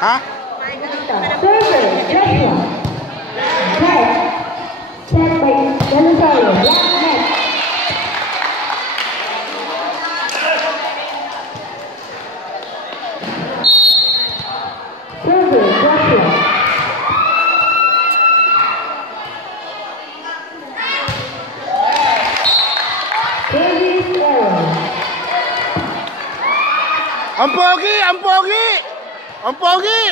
Ha? Server, Joshua. Right. Set by Galisario. Black net. Server, Joshua. Service error. Ang pogi! Ang pogi! Ang pogi!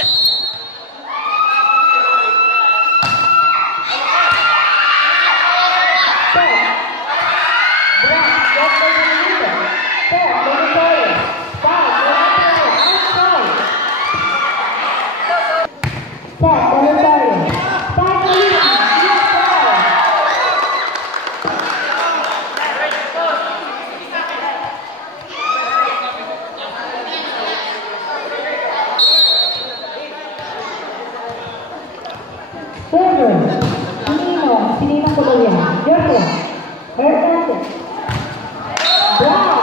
Sinino Colonia, Joshua, Hernandez, Brown.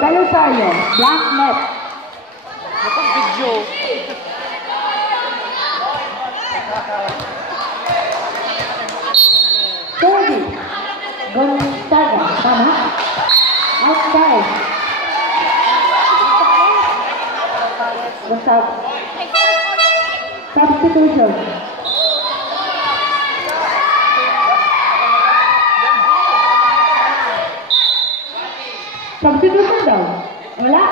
Galisario, black net. Nakapag-video. Cody, Gonzaga, tama? Outside. Gonzaga. Substitution. Substitution daw. Wala?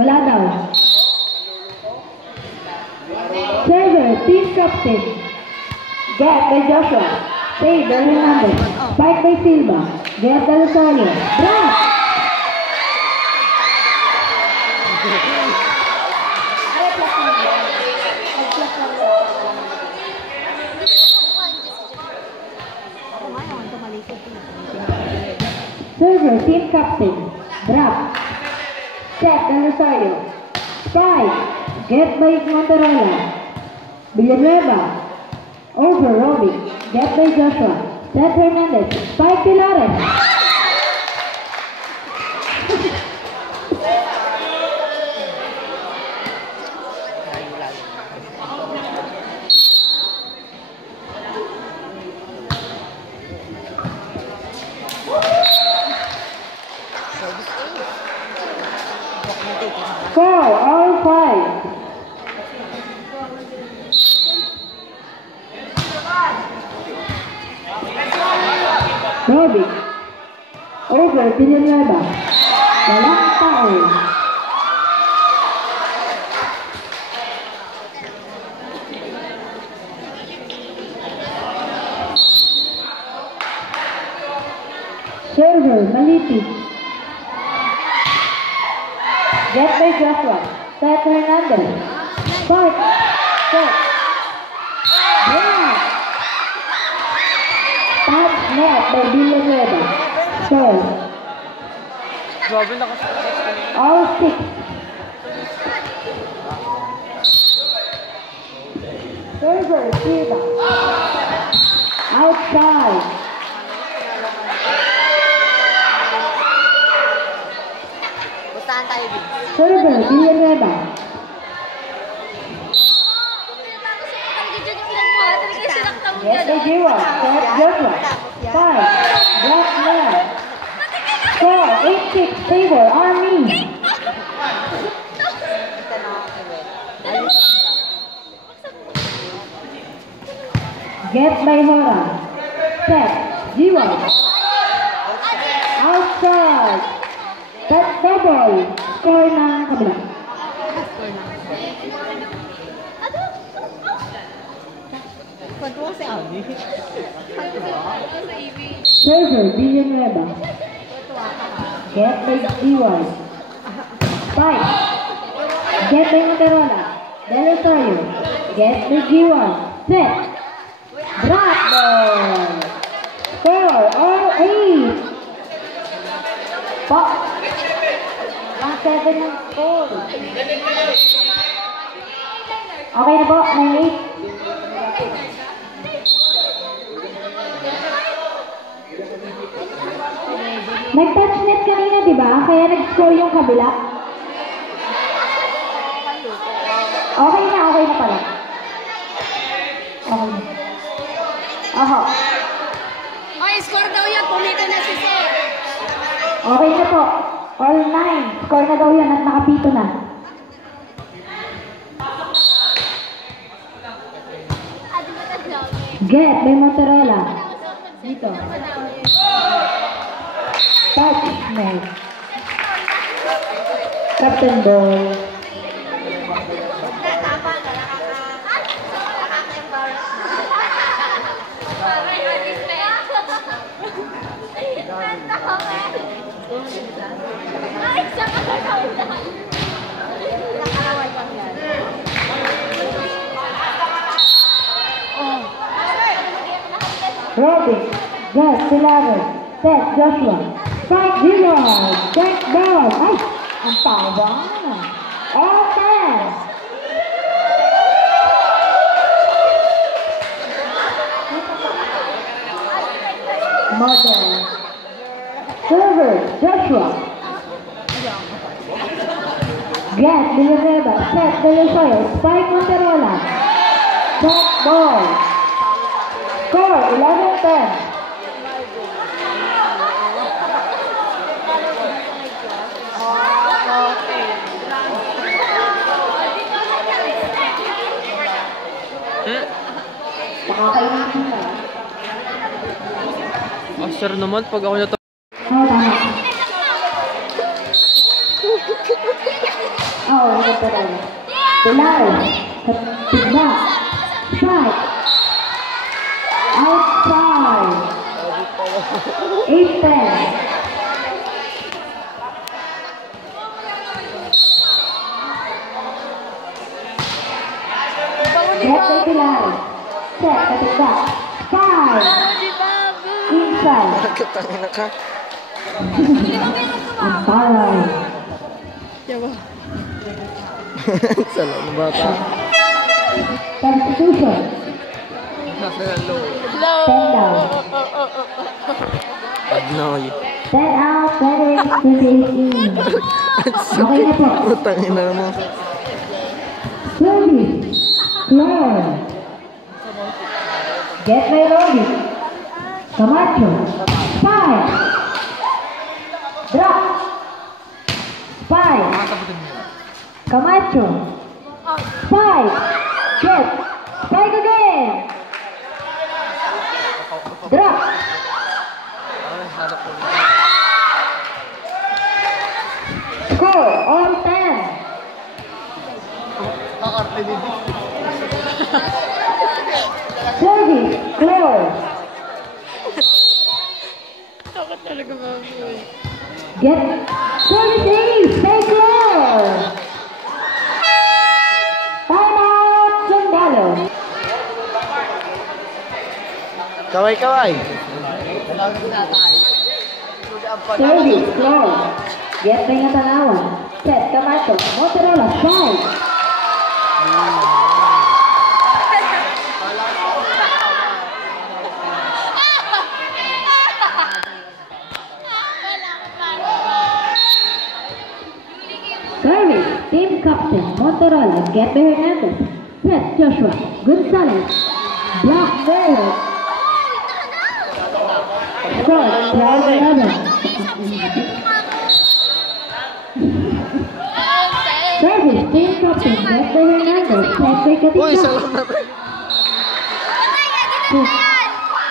Wala daw. Server, team captain. Get by Joshua. Save by Hernandez. Spike by Silva. Get by Rosario. Drop! Server, team captain. Drop. Set by Rosario. Spike. Get by Monterola. Villanueva. Over Robbie. Get by Joshua. Set Hernandez. Spike Pilares. All five. Robbie. Over Villanueva. Walang tao. Server, Maliti. Get by Joshua. Set Hernandez. Spark. Set. Brown. Top net by Villanueva. Serve. All six. Server, Silva. Outside. Server, Villanueva. Get the Jiwa. Set Joshua. 5. Black net. 4. 8-6. Favor. Army. Get by Hora. Set. Jiwa. Outside. Set double. Score ng kabila. Server, Villanueva. Get by D1. Spike. Get by Monterola. Del Rosario. Get by G1. Set. Drop ball. Score all 8. Po. 1-7 ang score. Okay na po, 9-8. Nag-touch net kanina, di ba? Kaya nag-score yung kabila. Okay na pala. Okay na. Oho. Ay, score daw yan. Pumito na si Sir. Okay na po. All 9. Score na daw yan at nakapito na. Get by Motorola. Dito. Touch net. Captain ball. Robin, Gus, Pilares, Seth, Joshua, 5-0, Jack Bell, ay, ang tawa, okay, Mother, Silver, Joshua, Gus, Villanueva, Seth, Delasoy, Spike Monterola, Jack Ball, score 11-10. Pakakainin mo. Sir naman, pag ako nato... Tama. Oo, ito talaga. Tulay. Tigna. Strike. Outside. 8-10. Get the Pilares. Set, katigda. 5. Inside. Katangin na ka. Ang palay. Salam na bata. Substitution. Nasa low. 10 down. Agnoy. 10 out, 20 18. Okay na po. Katangin na mo. Service. Clear. Get my loading. Camacho. 5. Drop. 5. Camacho. 5. Get. Spike again. Drop. Score all 10. Service. Clear. Get service ace. Stay clear. Timeout. Sundalo. Kaway-kaway. Service. Clear. Get by Natalawan. Set. Camacho. Motorola. 5. Service, team captain, Motorola, get by Hernandez. Set, Joshua, Gonzalez. Block there. Score, 12-11. Service, team captain, get by Hernandez. Set by Katika. Uy, salam na rin.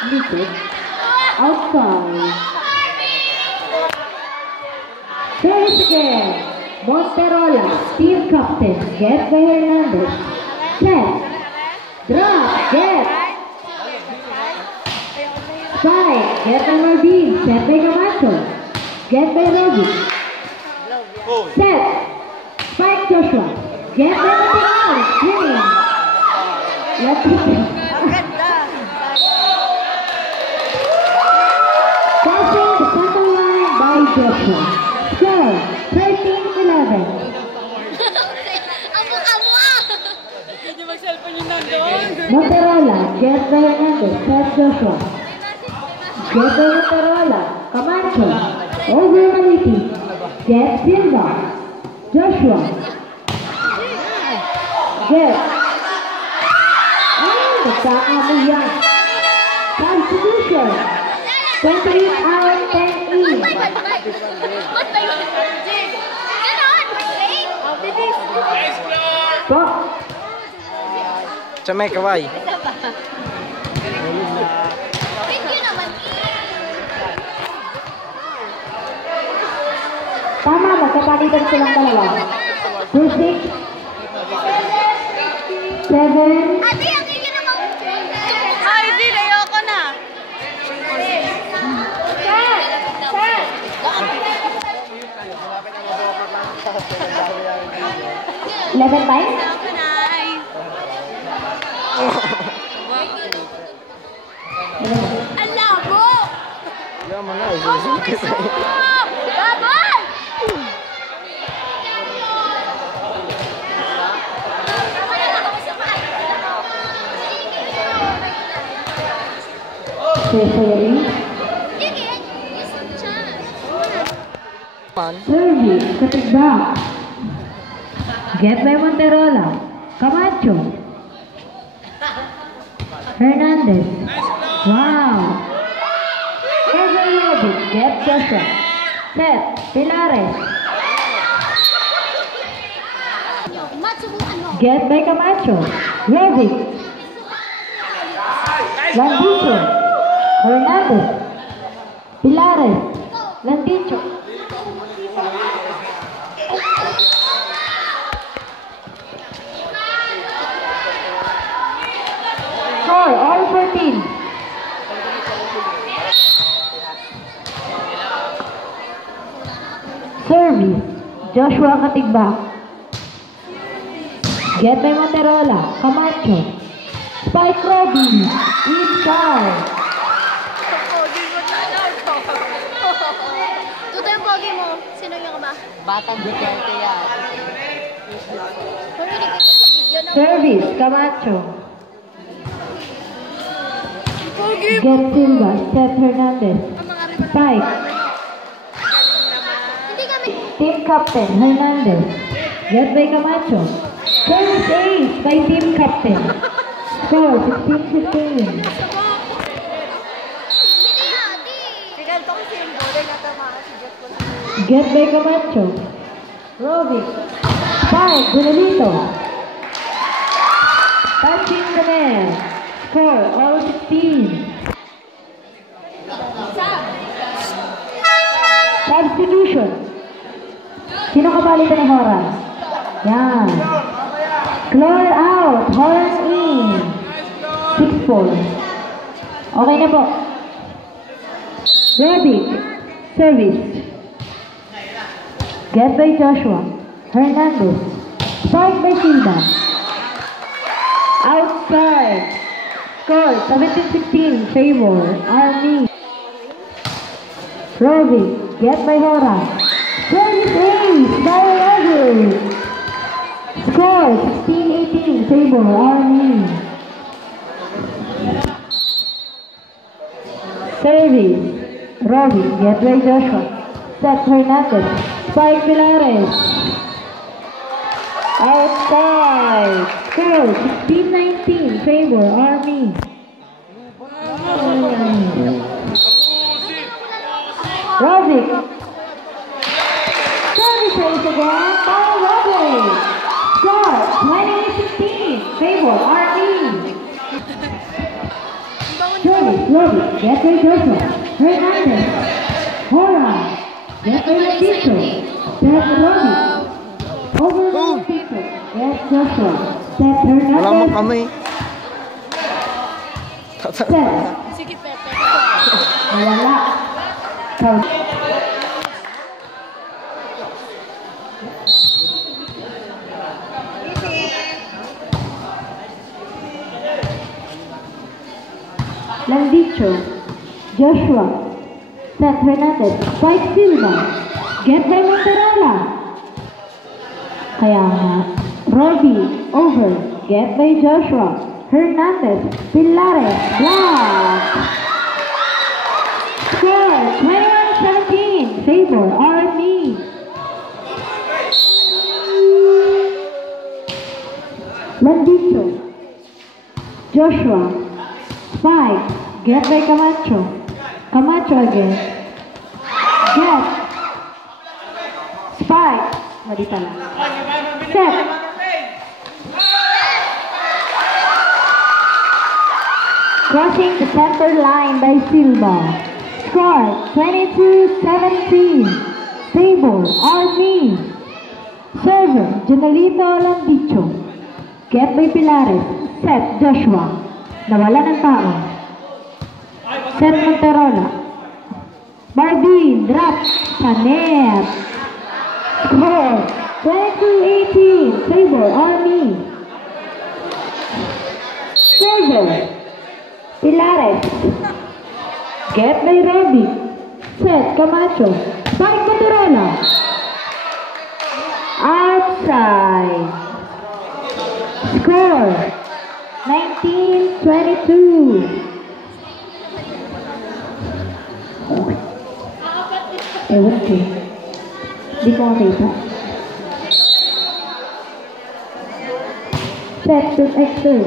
Liquid. Outside. Service again. Monterola, team captain, get by Hernandez. Set. Drop, get. 5, get by Marvin, set by Camacho. Get by Robbie. Set. Spike Joshua. Get by Monterola, swing. Let's hit it. Joshua. Score 13-11. Ang mukha mo ah! Hindi mag-cellphone yung nandun. Monterola, get by Hernandez, set Joshua. Get by Monterola, Camacho, over Maliti, get Silva, Joshua. Get. Ay, nagkakamo yan. Substitution. 28 out, 10 in. Ba't ba yun? Ganon! Wait! Ang bilis! Po. Sa may kaway. Thank you naman. Tama, magkapalitan silang dalawa. 2-6. 7. Ate, ang kaya naman. Ay, di, ayoko na. Sir! 11 times? Ayoko na. Ang labo! Wala mo na. Babay! Treasury. Sige, isang chance. Man. Service, katigba. Get by Monterola. Camacho. Hernandez. Wow. Every get Joshua. Set. Pilares. Mat, subukan mo. Get by Camacho. Revic. Landicho. Hernandez. Pilares. Landicho. Score, all 14. Service, Joshua Katigba. Get by Monterola, Camacho. Spike ready, inside. Tuto yung pogi mo. Sino yung ba? Batang Duterte yan. Purinig ko sa video ng Service, Camacho. Get Silva, Seth Hernandez. Spike, Hindi kami. Team Captain, Hernandez. Get by Camacho. Service ace by Team Captain. Score, 16-15. Hindi ate. Sigal to kasi yung bola na tamaan si Jeff Costa. Get by Camacho. Rovic. Spike, Gunalito. Touching the net. Score, all 16. Substitution. Sino kapalitan ni Horan? Yan. Clear out. Horan in. 6-4. Okay na po. Ready. Service. Get by Joshua. Hernandez. Spike by Silva. Outside. Score 17-16. Favor. Army. Rovi. Get by Horan. Service ace by Roger. Score 16-18. Favor. Army. Service. Rovi. Get by Joshua. Seth Hernandez. Spike Pilares. Outside. Score 16-19. Favor. Army. Rovic. Service race again by Rovic. Score 28-16. Favor. Army. Service. Rovic. Get by Joshua. Hernandez. Horan. Get by Landicho. Seth Rovic. Over Landicho. Get Joshua. Seth Wala mo Hernandez. kami. Seth. Sige, Pepe. Wala. Count. Landicho. Joshua. Set Hernandez. Spike Silva. Get by Monterola. Kaya nga. Robbie. Over. Get by Joshua. Hernandez. Pilares. Block. Score. 21-17. Favor Army. Landicho. Joshua. Spike. Get by Camacho. Camacho again. Get. Spike. Mali pala. Set. Crossing the center line by Silva. Score 22-17. Favor Army. Server Generalito Landicho. Get by Pilares. Set Joshua. Nawala ng tao. Set Monterola. Barbie. Drop. Sa net. Score 22-18. Favor Army. Server Pilares. Get by Robbie. Set Camacho. Spike Monterola. Outside. Score 19-22. Ewan ko. Di ko makita. Set to extra.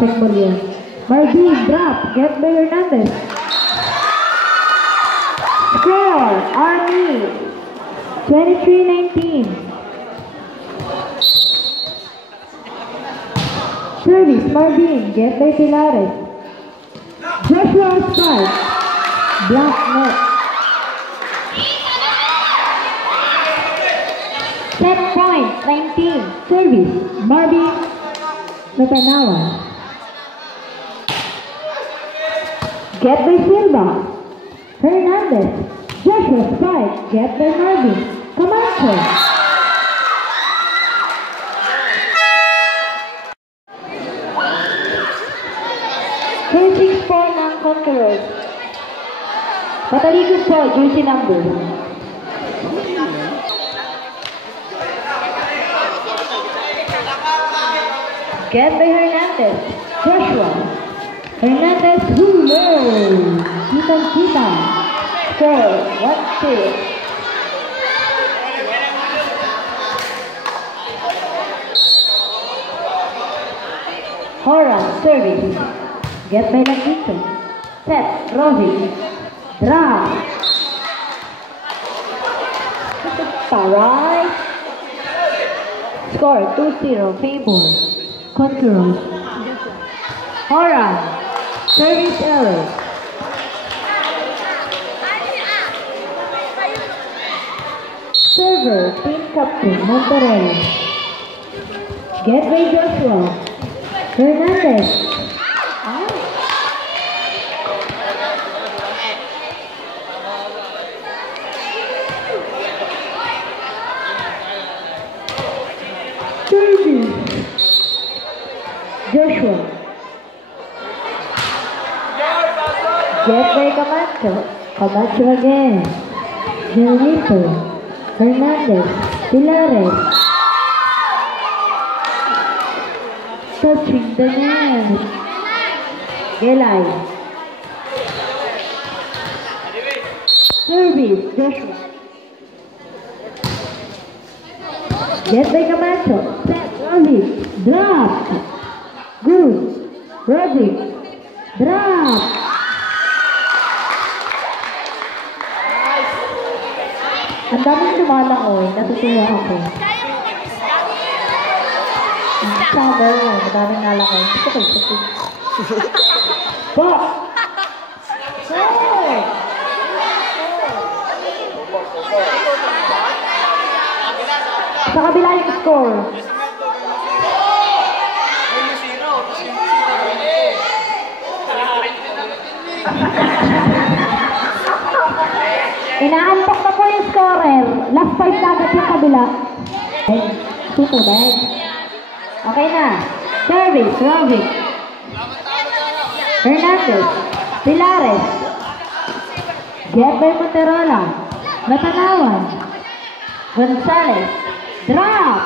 Check mo yan. Barbie, drop. Get by Hernandez. Score. Army. 23-19. Service. Barbie. Get by Pilares. Joshua Spike. Block net. Set point. 19. Service. Barbie. Natanawa. Get by Silva. Hernandez. Joshua Spike. Get by Marvin. Camacho. Chasing for ng Conquerors. Patalikod po, jersey number. Get by Hernandez. Joshua. Hernandez, Hulo. Kita. Score, 1-2. Horan, service. Get by Landicho. Set, Robbie. Drop. Taray. Score, 2-0. Favor Conquerors. Horan. Service error. Server, team captain, Monterrey. Get by Joshua. Hernandez. Service. Joshua. Get by Camacho. Camacho again. Generalito. Hernandez. Pilares. Touching the net. Gelay. Service. Joshua. Get by Camacho. Set. Robbie. Drop. Good. Robbie. Drop. Ang daming lumalangoy, natutuwa ako. Ang summer, madaming nalangoy. Gusto ko ito. Bok! Hey! Sa kabila yung score. Inaantok na po yung scorer. Last 5 dagat yung kabila. Tutunay. Okay na. Service, Rovic. Hernandez. Pilares. Get by Monterola. Natanawan. Gonzalez. Drop.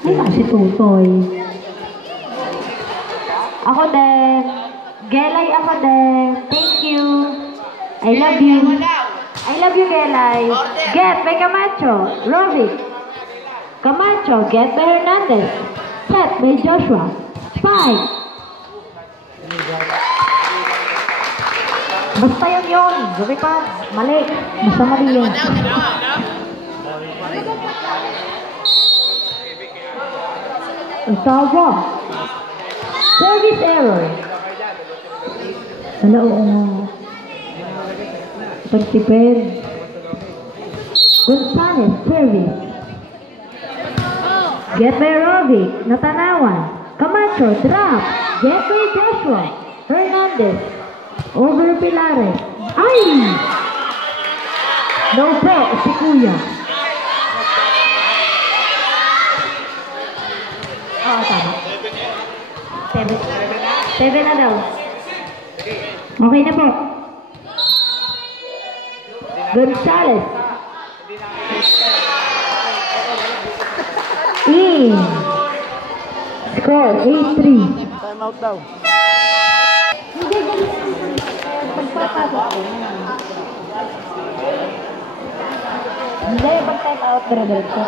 Ay, kasi tutoy. Ako din. Gelay ako din. Thank you. I love you. I love you, Gelay. Get by Camacho. Rovic. Camacho. Get by Hernandez. Set by Joshua. Spike. Basta yun. Sabi pa. Mali. Basta mali yun. Isawa. Service error. Hala, oo nga. Pagtipid. Gonzalez, service. Get by Rovic. Natanawan. Camacho, drop. Get by Joshua. Hernandez. Over Pilares. Ay! No po, si Kuya. Oo, tama. 7 na daw. Okay na po. Gonzalez. In. Score, 8-3. Time out daw. Pagpapasok. Hindi, pag-time out, dire-diretso.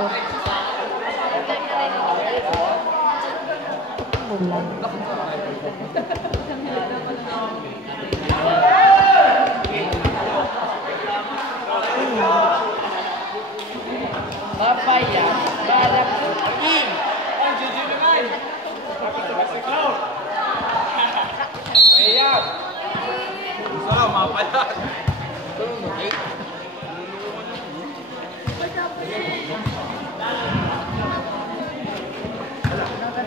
Papaya, barap, in.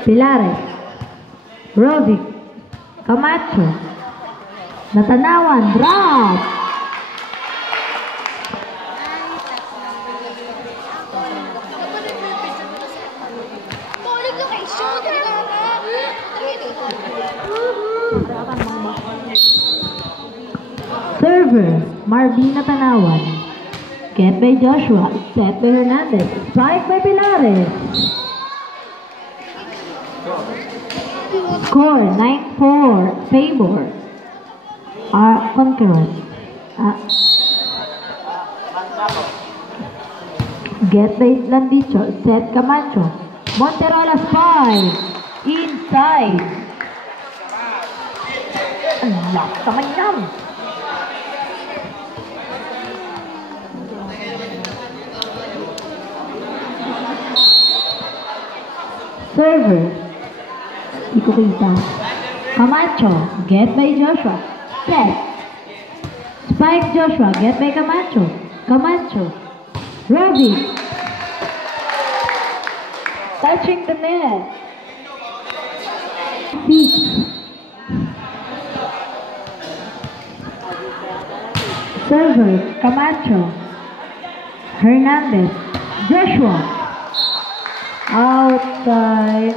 Pilares. Rovic. Camacho. Natanawan. Drop. Pauling location. Server. Marvin Natanawan. Get by Joshua. Set by Hernandez. Spike by Pilares. Score 9-4. Favor. Conquerors. Get by Landicho. Set Camacho. Monterola spike. Inside. Ang lakas naman yan. Server. Hindi ko kita. Camacho. Get by Joshua. Set. Spike Joshua. Get by Camacho. Camacho. Rovic. Touching the net. 6. Server. Camacho. Hernandez. Joshua. Outside.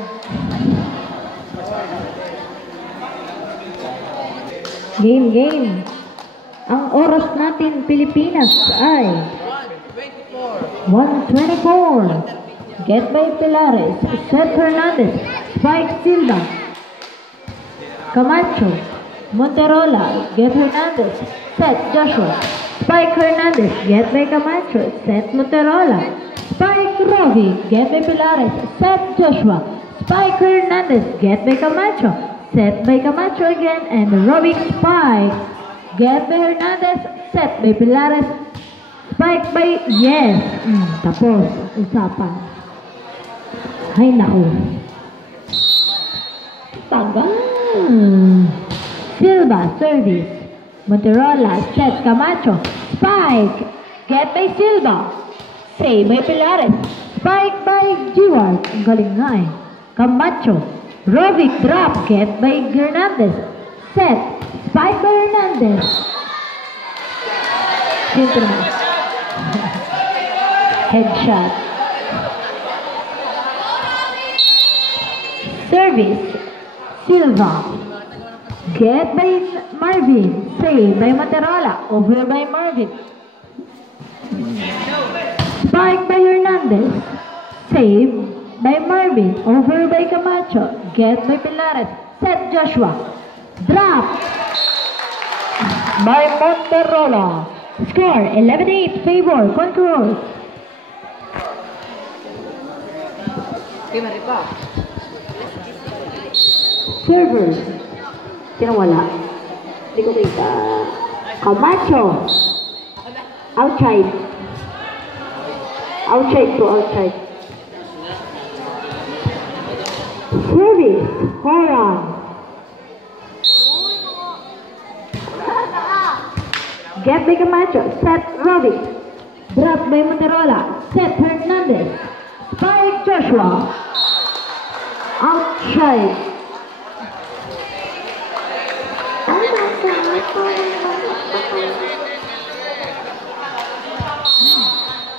Game. Ang oras natin Pilipinas ay 1:24. Get by Pilares. Set Hernandez. Spike Silva. Camacho. Monterola. Get Hernandez. Set Joshua. Spike Hernandez. Get by Camacho. Set Monterola. Spike Rovic. Get by Pilares. Set Joshua. Spike Hernandez. Get by Camacho. Set by Camacho again. And Rovic spike. Get by Hernandez. Set by Pilares. Spike by... Yes. Tapos. Usapan. Ay, naku. Tagal. Silva. Service. Monterola. Set Camacho. Spike. Get by Silva. Save by Pilares. Spike by Giwart. Ang galing nga eh. Camacho. Rovic drop. Get by Hernandez. Set. Spike by Hernandez. Siyempre na. Headshot. Service. Silva. Get by Marvin. Save by Materola. Over by Marvin. Spike by Hernandez. Save by Marvin. Over by Camacho. Get by Pilares. Set Joshua. Drop by Monterola. Score 11-8. Favor Conquerors. Servers. Sino wala? Hindi ko kita. Camacho. Outside. Outside to outside. Service. Horan. Get by Camacho. Set Rovic. Drop by Monterola. Set Hernandez. Spike Joshua. Outside.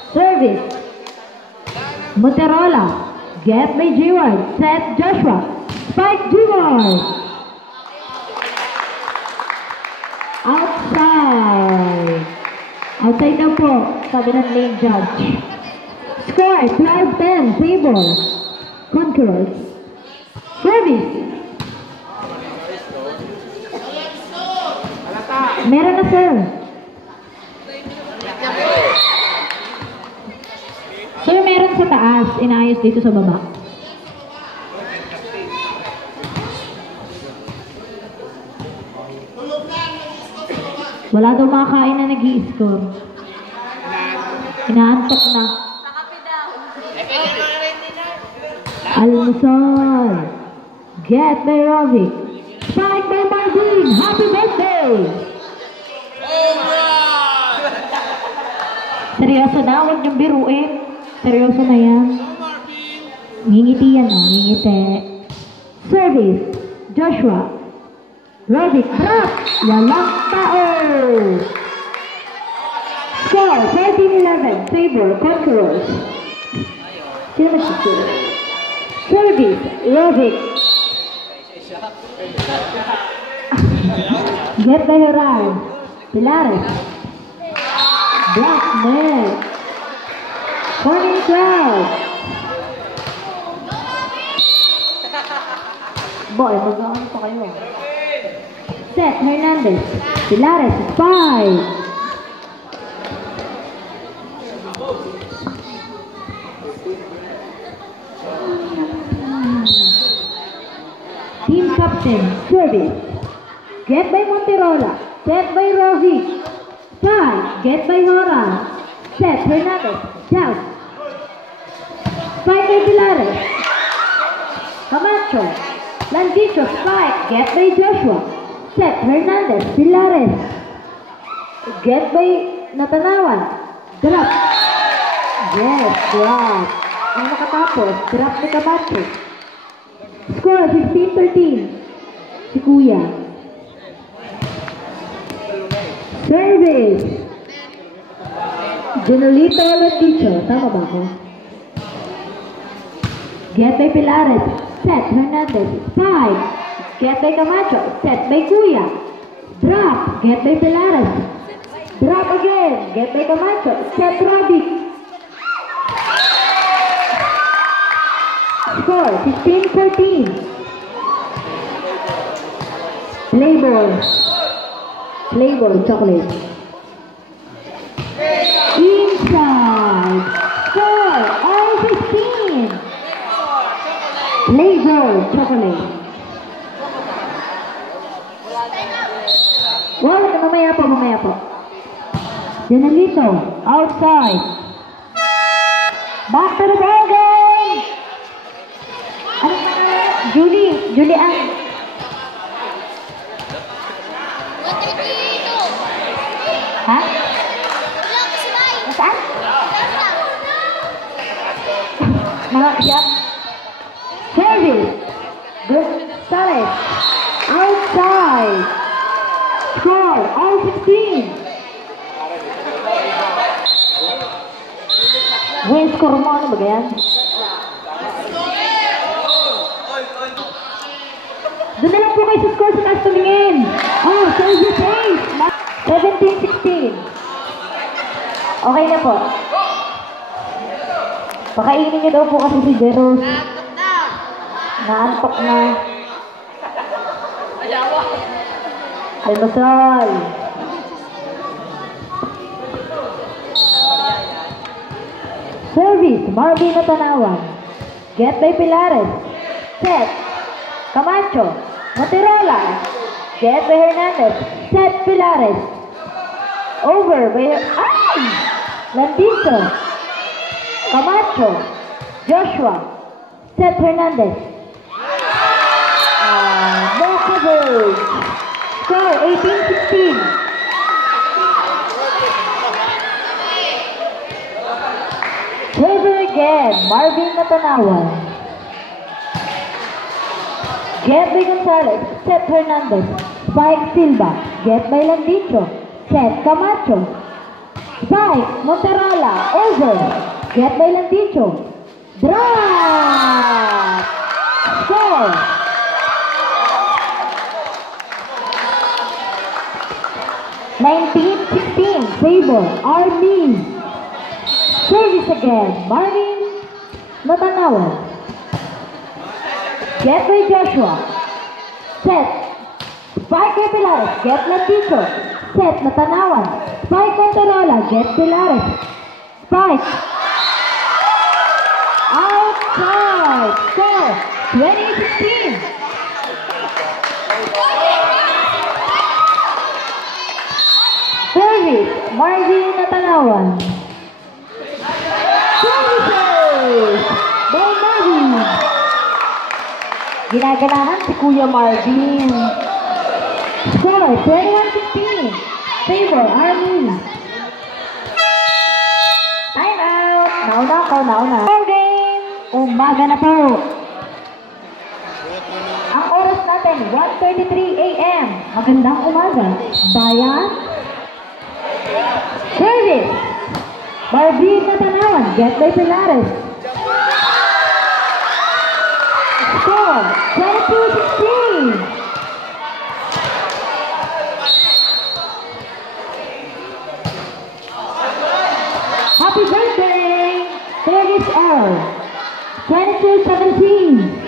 Service. Monterola. Get by Jeward. Set Joshua. Spike Jeward. Outside. Outside na po. Sabi ng lane judge. Score 12-10. Favor Conquerors. Service. Meron na, sir. Sir, meron sa taas. Inaayos dito sa baba. Wala daw makakain na nag-i-score. Inaantok na. Almusal. Get by Rovic. Spike by Marvin. Happy birthday! Seryoso na, huwag niyong biruin. Seryoso na yan. Ngingiti yan, ngingiti. Service. Joshua. Rovic. Drop. Walang tao. Score 13-11. Favor Conquerors. Sino magsisira? Service. Rovic. Get by Herar. Pilares. Black net. Corning crowd. Boy, mag-aano pa kayo. Set Hernandez. Pilares. Spike. Team captain. Service. Get by Monterola. Set by Rovic. Spike. Get by Horan. Set Hernandez. Down. Spike by Pilares. Camacho. Landicho. Spike. Get by Joshua. Set Hernandez. Pilares. Get by Natanawan. Drop. Yes, drop. Ang nakatapos. Drop ni Camacho. Score 15-13. Si Kuya. Service. Junolito Landicho. Tama ba ako? Get by Pilares. Set Hernandez. Spike. Get by Camacho. Set by Kuya. Drop. Get by Pilares. Drop again. Get by Camacho. Set Rovic. Score 15-14. Flavor chocolate. Inside. Score all 15. Flavor chocolate. Wala ka, mamaya po. Janalito, outside. Back to the ball game. Ano pangalan? Julian. Ha? Saan? Mga siap. Service. Gonzalez. Outside. Score. All 16. Wait, score mo. Ano ba yan? Doon na lang po kayo sa score sa taas tumingin. Oh, service ace. 17-16. Okay na po. Pakainin niyo daw po kasi si Jeros. Naantok na. Almasal. Service, Marvin Natanawan. Get by Pilares. Set, Camacho. Monterola. Get by Hernandez. Set, Pilares. Over by... Ay! Landizo. Camacho. Joshua. Set, Hernandez. No coverage. Score, 18-16. Over again, Marvin Natanawan. Get by Gonzalez, set Hernandez. Spike Silva, get by Landicho, set Camacho. Spike Monterola, over, get by Landicho. Drop! Score! (19-16) favor Army. Service again, Marvin Natanawan. Get by Joshua. Set. Spike by Pilares. Get Landicho. Set Natanawan. Spike Monterola. Get Pilares. Spike. Outside. Score. 20-16. Service. Marvin Natanawan. Services. By Marvin. Ginaganahan si Kuya Marvin. Score, 21-15. Favor, Army. Time out. Nauna. Game. Umaga na po. Ang oras natin, 1:33 a.m. Magandang umaga. Bayan. Service. Marvin Natanawan. Get by Pilares. Score, 22-16. Happy birthday, service error. 22-17.